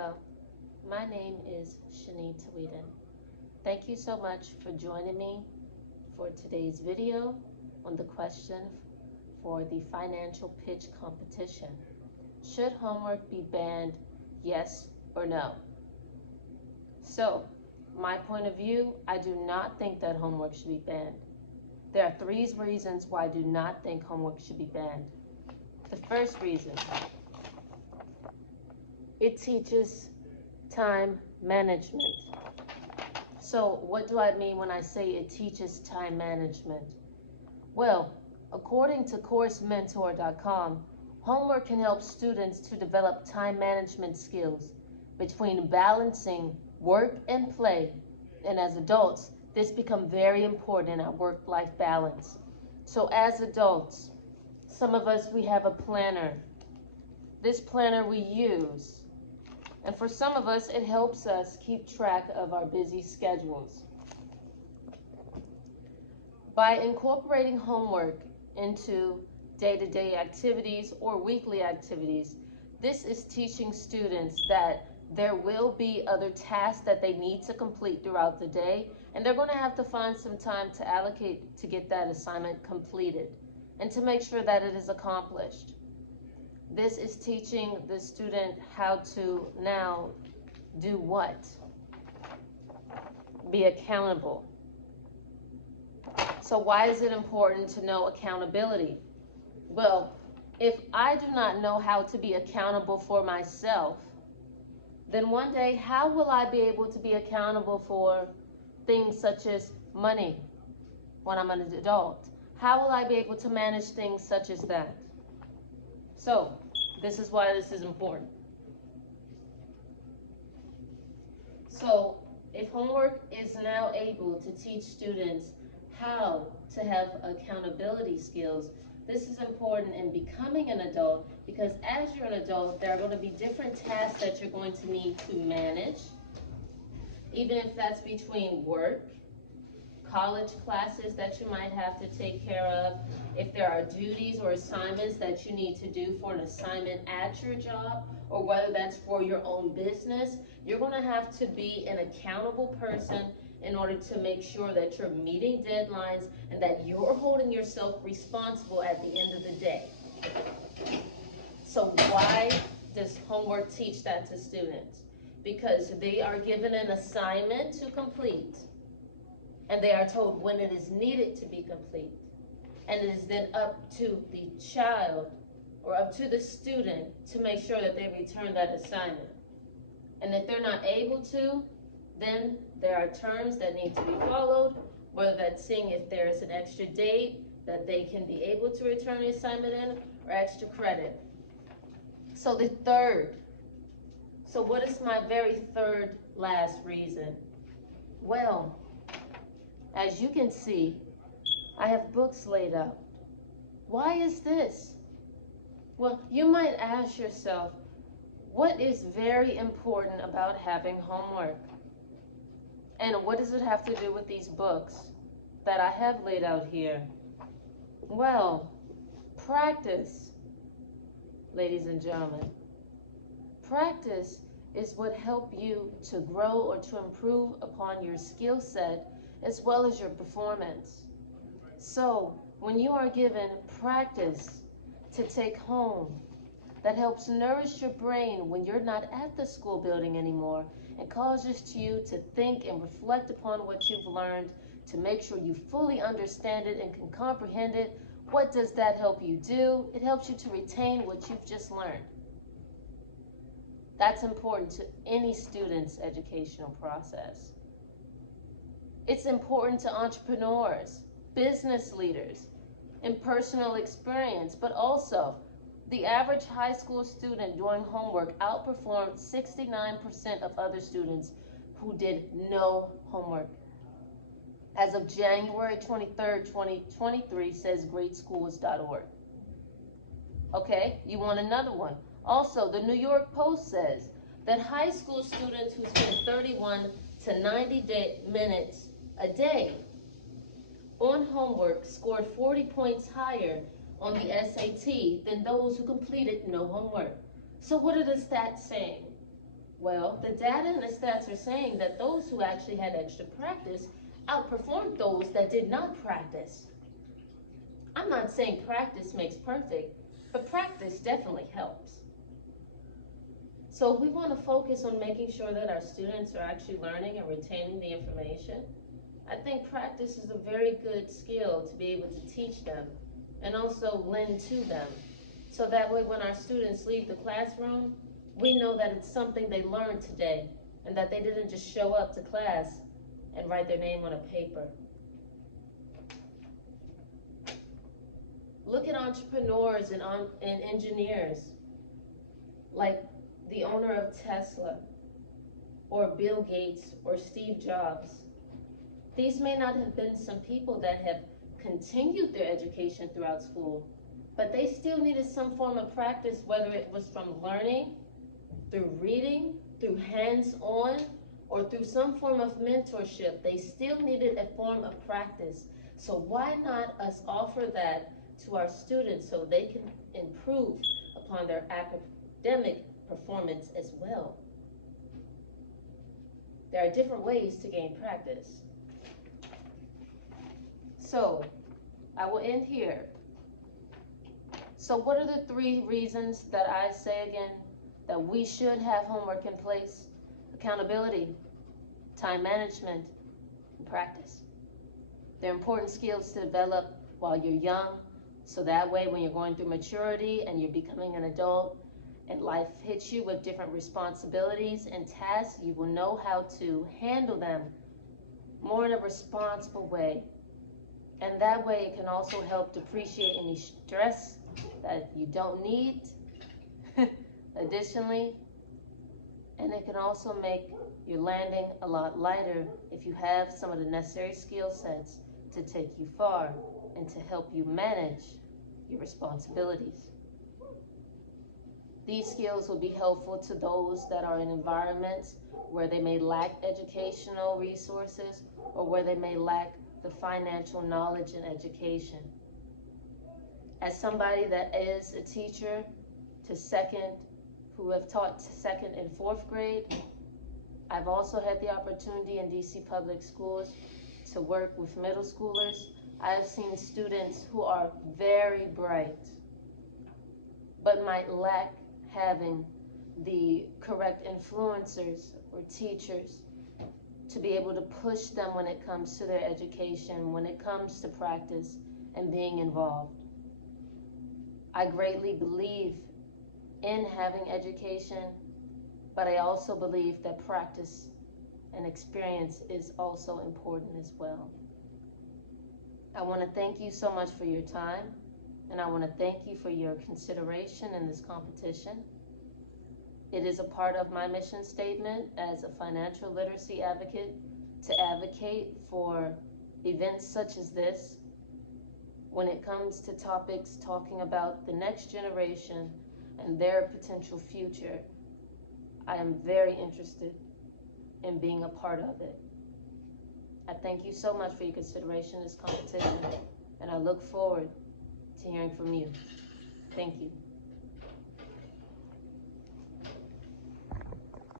Hello, my name is ShanitaWeeden. Thank you so much for joining me for today's video on the question for the financial pitch competition. Should homework be banned, yes or no? So, my point of view, I do not think that homework should be banned. There are three reasons why I do not think homework should be banned. The first reason, it teaches time management. So what do I mean when I say it teaches time management? Well, according to CourseMentor.com, homework can help students to develop time management skills between balancing work and play. And as adults, this becomes very important in our work-life balance. So as adults, some of us, we have a planner. This planner we use. And for some of us, it helps us keep track of our busy schedules. By incorporating homework into day-to-day activities or weekly activities, this is teaching students that there will be other tasks that they need to complete throughout the day, and they're going to have to find some time to allocate to get that assignment completed and to make sure that it is accomplished. This is teaching the student how to now do what? Be accountable. So why is it important to know accountability? Well, if I do not know how to be accountable for myself, then one day, how will I be able to be accountable for things such as money when I'm an adult? How will I be able to manage things such as that? So, this is why this is important. So, if homework is now able to teach students how to have accountability skills, this is important in becoming an adult, because as you're an adult, there are going to be different tasks that you're going to need to manage, even if that's between work, college classes that you might have to take care of, if there are duties or assignments that you need to do for an assignment at your job, or whether that's for your own business, you're going to have to be an accountable person in order to make sure that you're meeting deadlines and that you're holding yourself responsible at the end of the day. So why does homework teach that to students? Because they are given an assignment to complete, and they are told when it is needed to be complete. And it is then up to the child or up to the student to make sure that they return that assignment. And if they're not able to, then there are terms that need to be followed, whether that's seeing if there is an extra date that they can be able to return the assignment in, or extra credit. So the third, so what is my very third last reason? Well, as you can see, I have books laid out. Why is this? Well, you might ask yourself, what is very important about having homework? And what does it have to do with these books that I have laid out here? Well, practice, ladies and gentlemen. Practice is what helps you to grow or to improve upon your skill set as well as your performance. So, when you are given practice to take home, that helps nourish your brain when you're not at the school building anymore, and causes you to think and reflect upon what you've learned to make sure you fully understand it and can comprehend it. What does that help you do? It helps you to retain what you've just learned. That's important to any student's educational process. It's important to entrepreneurs, business leaders, and personal experience, but also the average high school student doing homework outperformed 69% of other students who did no homework. As of January 23rd, 2023, says greatschools.org. Okay, you want another one? Also, the New York Post says that high school students who spend 31 to 90 minutes a day on homework scored 40 points higher on the SAT than those who completed no homework. So what are the stats saying? Well, the data and the stats are saying that those who actually had extra practice outperformed those that did not practice. I'm not saying practice makes perfect, but practice definitely helps. So we want to focus on making sure that our students are actually learning and retaining the information. I think practice is a very good skill to be able to teach them and also lend to them. So that way when our students leave the classroom, we know that it's something they learned today and that they didn't just show up to class and write their name on a paper. Look at entrepreneurs and engineers, like the owner of Tesla, or Bill Gates, or Steve Jobs. These may not have been some people that have continued their education throughout school, but they still needed some form of practice, whether it was from learning, through reading, through hands-on, or through some form of mentorship. They still needed a form of practice. So why not us offer that to our students so they can improve upon their academic performance as well? There are different ways to gain practice. So I will end here. So what are the 3 reasons that I say again that we should have homework in place? Accountability, time management, and practice. They're important skills to develop while you're young, so that way when you're going through maturity and you're becoming an adult and life hits you with different responsibilities and tasks, you will know how to handle them more in a responsible way. And that way it can also help depreciate any stress that you don't need additionally. And it can also make your landing a lot lighter if you have some of the necessary skill sets to take you far and to help you manage your responsibilities. These skills will be helpful to those that are in environments where they may lack educational resources or where they may lack the financial knowledge and education. As somebody that is a teacher who have taught 2nd and 4th grade, I've also had the opportunity in DC public schools to work with middle schoolers. I have seen students who are very bright, but might lack having the correct influencers or teachers to be able to push them when it comes to their education, when it comes to practice and being involved. I greatly believe in having education, but I also believe that practice and experience is also important as well. I want to thank you so much for your time, and I want to thank you for your consideration in this competition. It is a part of my mission statement as a financial literacy advocate to advocate for events such as this when it comes to topics talking about the next generation and their potential future. I am very interested in being a part of it. I thank you so much for your consideration in this competition, and I look forward to hearing from you. Thank you.